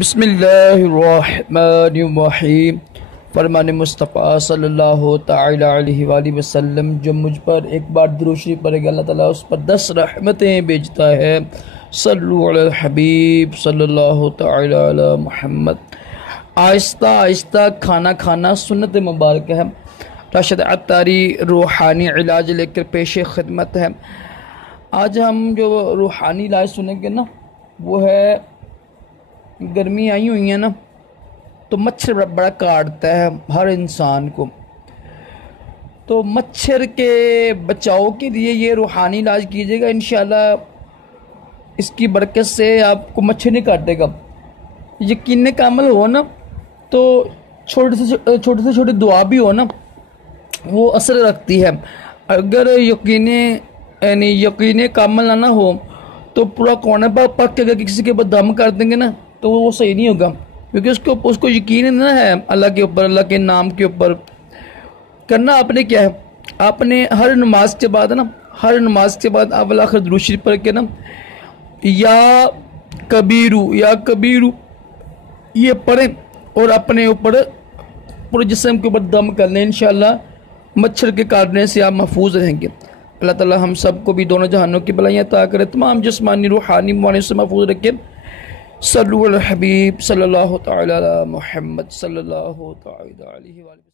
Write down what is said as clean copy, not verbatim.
بسم اللہ الرحمن الرحیم۔ فرمان مصطفیٰ صلی اللہ تعالی علیہ وآلہ وسلم جو مجھ پر ایک بار درود شریف پڑھے گا اللہ تعالیٰ اس پر 10 رحمتیں بھیجتا ہے۔ صلو علی الحبیب صلی اللہ تعالی علی محمد۔ آہستہ آہستہ کھانا کھانا سنت مبارک ہے۔ راشد اتاری روحانی علاج لے کر پیش خدمت ہے۔ آج ہم جو روحانی علاج سنیں گے نا وہ ہے، گرمی آئی ہوئی ہیں نا تو مچھر بڑا کاٹتا ہے ہر انسان کو، تو مچھر کے بچاؤ کے لیے یہ روحانی علاج کیجیے گا، انشاءاللہ اس کی برکت سے آپ کو مچھر نہیں کاٹے گا۔ یقین کا عمل ہو نا تو چھوٹی سے چھوٹی دعا بھی ہو نا وہ اثر رکھتی ہے۔ اگر یقین کا عمل نہ ہو تو پورا کونے پر پک کے اگر کسی کے اوپر دم کر دیں گے نا تو وہ صحیح نہیں ہوگا، کیونکہ اس کو یقین نہ ہے اللہ کے اوپر، اللہ کے نام کے اوپر۔ کرنا آپ نے کیا ہے، آپ نے ہر نماز کے بعد اول آخر درود شریف پڑھ کے نا یا کبیرو یہ پڑھیں اور اپنے اوپر پورے جسم کے اوپر دم کر لیں، انشاءاللہ مچھر کے کاٹنے سے آپ محفوظ رہیں گے۔ اللہ تعالی ہم سب کو بھی دونوں جہانوں کی بلائیاں عطا کرے، تمام جسمانی روحانی موانع سے محفوظ رکھے۔ صلو علی الحبیب صلی اللہ تعالی علی محمد صلی اللہ تعالی علیہ وآلہ۔